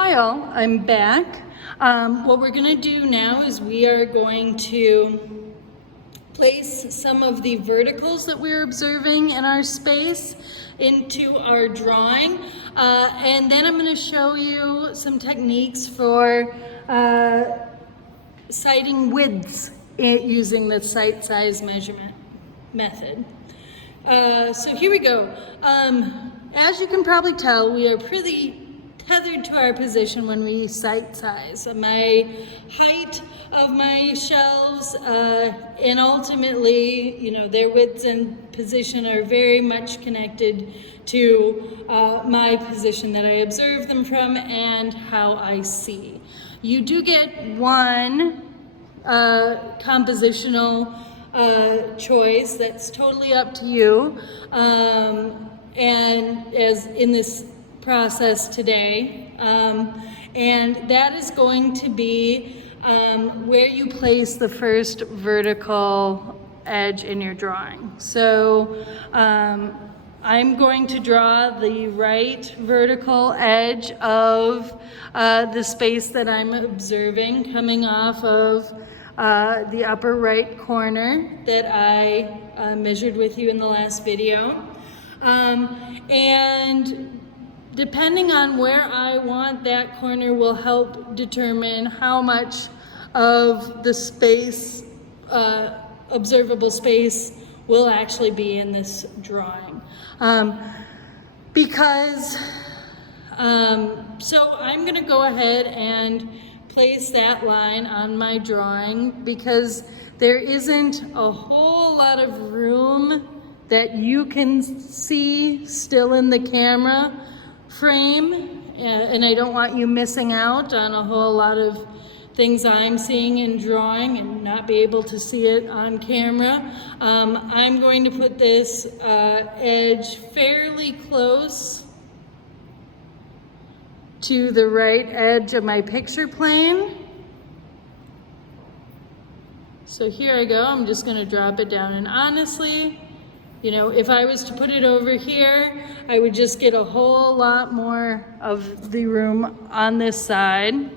Hi all, I'm back. What we're gonna do now is we are going to place some of the verticals that we're observing in our space into our drawing. And then I'm gonna show you some techniques for sighting widths using the sight size measurement method. So here we go. As you can probably tell, we are pretty tethered to our position when we sight size. My height of my shelves and ultimately, their widths and position are very much connected to my position that I observe them from and how I see. You do get one compositional choice that's totally up to you, and as in this process today, and that is going to be where you place the first vertical edge in your drawing. So I'm going to draw the right vertical edge of the space that I'm observing coming off of the upper right corner that I measured with you in the last video. And depending on where I want that corner will help determine how much of the space, observable space, will actually be in this drawing. So I'm gonna go ahead and place that line on my drawing because there isn't a whole lot of room that you can see still in the camera frame, and I don't want you missing out on a whole lot of things I'm seeing in drawing and not be able to see it on camera. I'm going to put this edge fairly close to the right edge of my picture plane. So here I go, I'm just gonna drop it down, and honestly, if I was to put it over here, I would just get a whole lot more of the room on this side,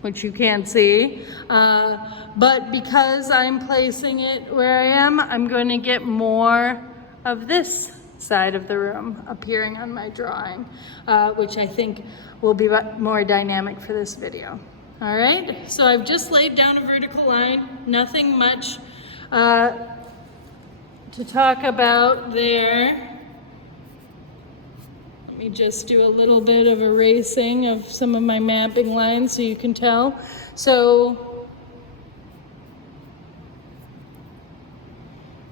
which you can't see. But because I'm placing it where I am, I'm going to get more of this side of the room appearing on my drawing, which I think will be more dynamic for this video. All right, so I've just laid down a vertical line, nothing much to talk about there. Let me just do a little bit of erasing of some of my mapping lines so you can tell. So,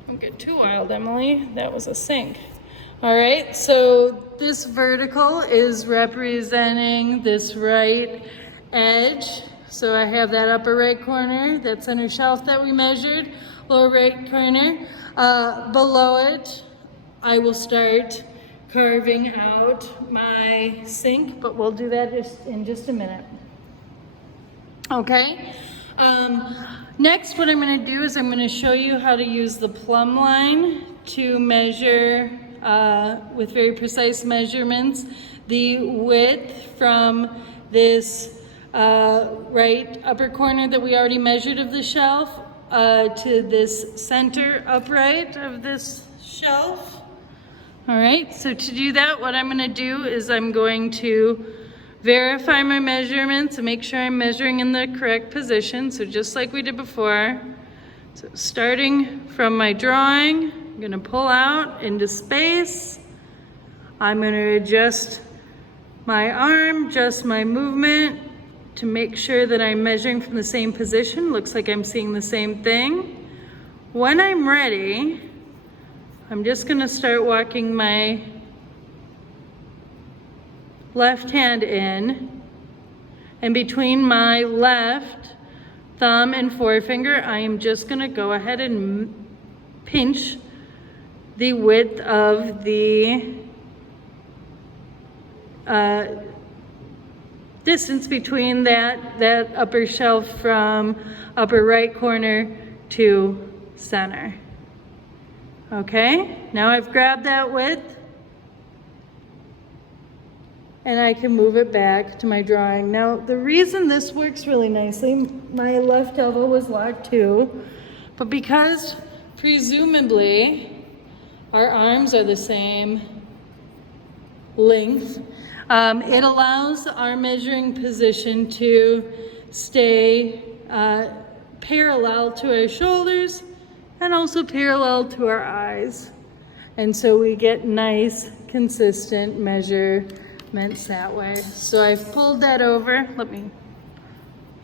don't get too wild, Emily. That was a sink. All right, so this vertical is representing this right edge. So I have that upper right corner, that center shelf that we measured, lower right corner. Below it, I will start carving out my sink, but we'll do that in just a minute. Okay. Next, what I'm going to do is I'm going to show you how to use the plumb line to measure, with very precise measurements, the width from this right upper corner that we already measured of the shelf to this center upright of this shelf. All right, so to do that, what I'm going to do is I'm going to verify my measurements and make sure I'm measuring in the correct position. So just like we did before. So starting from my drawing, I'm going to pull out into space. I'm going to adjust my arm, adjust my movement to make sure that I'm measuring from the same position. Looks like I'm seeing the same thing. When I'm ready, I'm just going to start walking my left hand in, and between my left thumb and forefinger, I am just going to go ahead and pinch the width of the distance between that upper shelf from upper right corner to center. Okay, now I've grabbed that width and I can move it back to my drawing. Now, the reason this works really nicely, my left elbow was locked too, but because presumably our arms are the same length, it allows our measuring position to stay parallel to our shoulders and also parallel to our eyes. And so we get nice, consistent measurements that way. So I've pulled that over. Let me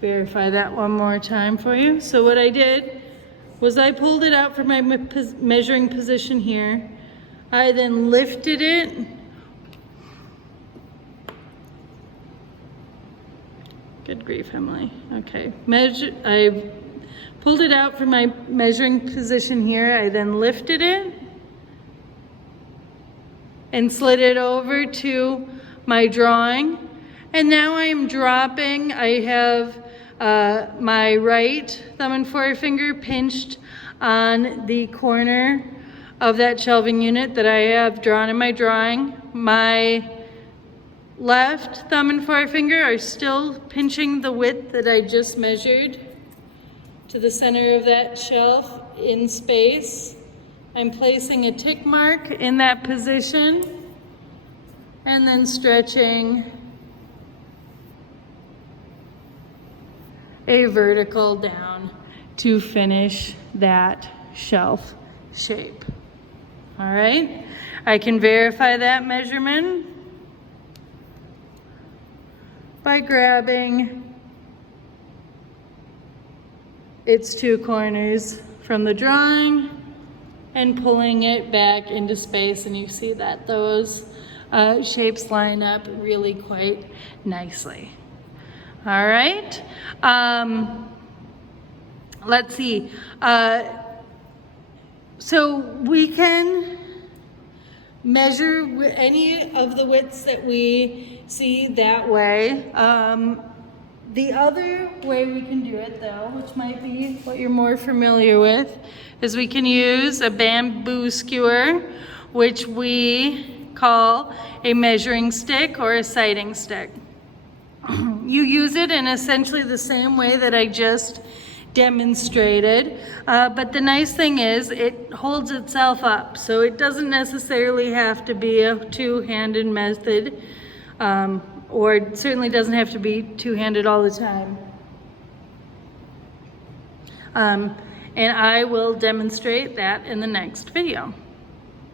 verify that one more time for you. So what I did was I pulled it out from my measuring position here. I then lifted it. Good grief, Emily. Okay, I pulled it out from my measuring position here. I then lifted it and slid it over to my drawing. And now I am dropping. I have my right thumb and forefinger pinched on the corner of that shelving unit that I have drawn in my drawing. My left thumb and forefinger are still pinching the width that I just measured to the center of that shelf in space. I'm placing a tick mark in that position and then stretching a vertical down to finish that shelf shape. All right, I can verify that measurement by grabbing its two corners from the drawing and pulling it back into space, and you see that those shapes line up really quite nicely. All right, let's see. So we can measure any of the widths that we see that way. The other way we can do it, though, which might be what you're more familiar with, is we can use a bamboo skewer, which we call a measuring stick or a sighting stick. You use it in essentially the same way that I just demonstrated, but the nice thing is it holds itself up, so it doesn't necessarily have to be a two-handed method, or it certainly doesn't have to be two-handed all the time. And I will demonstrate that in the next video.